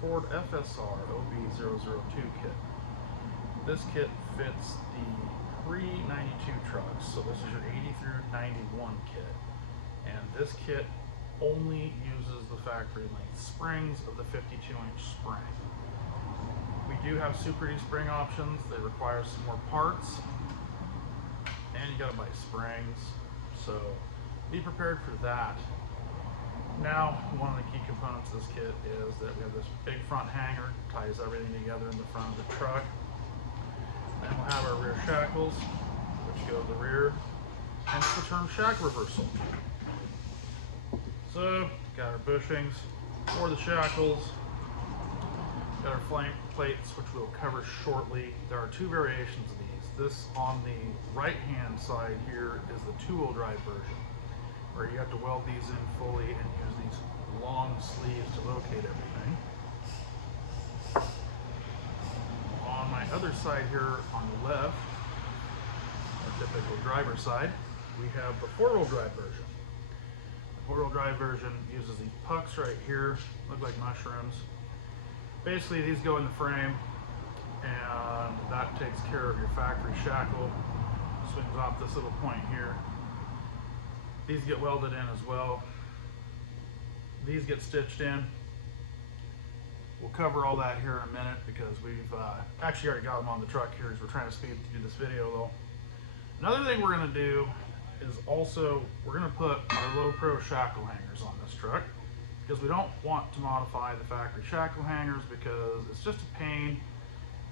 Ford FSR OB002 kit. This kit fits the pre-92 trucks, so this is your 80 through 91 kit. And this kit only uses the factory length springs of the 52-inch spring. We do have Super D spring options. They require some more parts, and you gotta buy springs, so be prepared for that. Now, one of the key components of this kit is that we have this big front hanger, ties everything together in the front of the truck. Then we'll have our rear shackles, which go to the rear, hence the term shackle reversal. So, got our bushings for the shackles, got our flank plates, which we'll cover shortly. There are two variations of these. This on the right-hand side here is the two-wheel drive version, where you have to weld these in fully and use these long sleeves to locate everything. On my other side here on the left, our typical driver side, we have the four-wheel drive version. The four-wheel drive version uses these pucks right here, look like mushrooms. Basically, these go in the frame, and that takes care of your factory shackle. Swings off this little point here. These get welded in as well. These get stitched in. We'll cover all that here in a minute because we've actually already got them on the truck here as we're trying to speed through this video though. Another thing we're going to do is also we're going to put our low pro shackle hangers on this truck because we don't want to modify the factory shackle hangers because it's just a pain,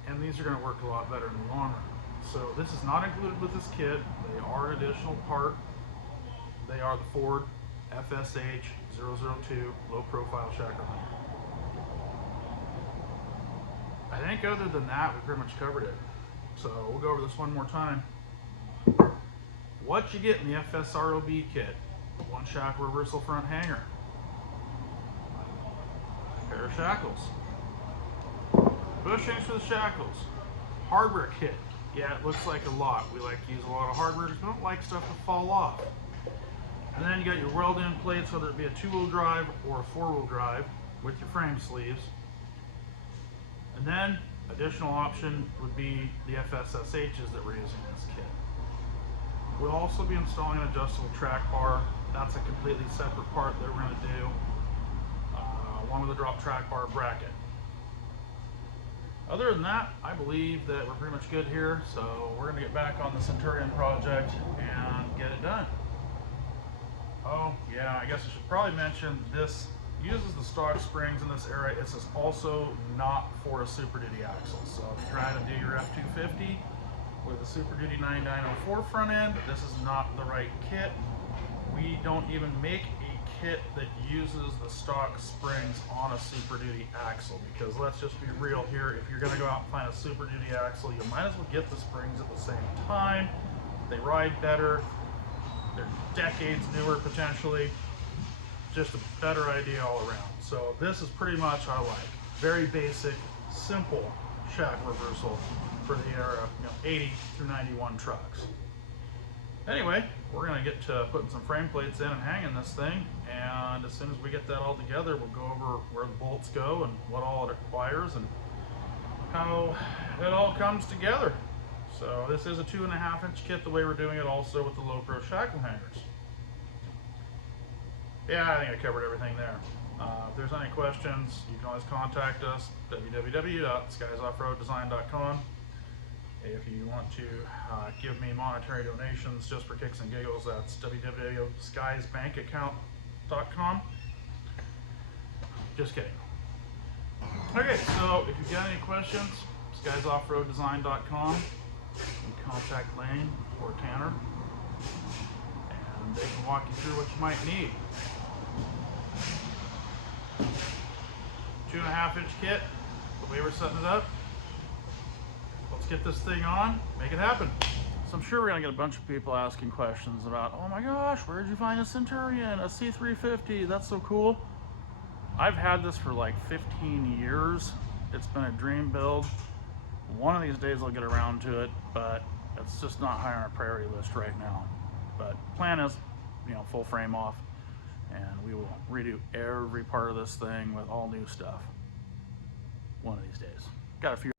and these are going to work a lot better in the long run. So this is not included with this kit. They are an additional part. They are the Ford FSH 002 low profile shackle hanger. I think other than that, we pretty much covered it. So we'll go over this one more time. What you get in the FSROB kit: one shackle reversal front hanger, a pair of shackles, bushings for the shackles, hardware kit. Yeah, it looks like a lot. We like to use a lot of hardware because we don't like stuff to fall off. And then you got your weld-in plates, whether it be a two-wheel drive or a four-wheel drive, with your frame sleeves. And then, additional option would be the FSSHs that we're using in this kit. We'll also be installing an adjustable track bar. That's a completely separate part that we're going to do, along with a drop track bar bracket. Other than that, I believe that we're pretty much good here, so we're going to get back on the Centurion project and get it done. Oh yeah, I guess I should probably mention this uses the stock springs in this area. This is also not for a Super Duty axle. So if you're trying to do your F-250 with a Super Duty 9904 front end, this is not the right kit. We don't even make a kit that uses the stock springs on a Super Duty axle, because let's just be real here, if you're going to go out and find a Super Duty axle, you might as well get the springs at the same time. They ride better. They're decades newer potentially. Just a better idea all around. So this is pretty much I like. Very basic, simple shackle reversal for the era, 80 through 91 trucks. Anyway, we're gonna get to putting some frame plates in and hanging this thing, and as soon as we get that all together, we'll go over where the bolts go and what all it requires and how it all comes together. So this is a 2.5-inch kit the way we're doing it, also with the low pro shackle hangers. Yeah, I think I covered everything there. If there's any questions, you can always contact us, www.skiesoffroaddesign.com. If you want to give me monetary donations just for kicks and giggles, that's www.skiesbankaccount.com. Just kidding. Okay, so if you've got any questions, skiesOffroadDesign.com. You can contact Lane or Tanner, and they can walk you through what you might need. 2.5-inch kit, the way we're setting it up. Let's get this thing on, make it happen. So I'm sure we're gonna get a bunch of people asking questions about, oh my gosh, where'd you find a Centurion, a C-350, that's so cool. I've had this for like 15 years. It's been a dream build. One of these days I'll get around to it, but it's just not high on our priority list right now. But plan is, full frame off, and we will redo every part of this thing with all new stuff. one of these days. Got a few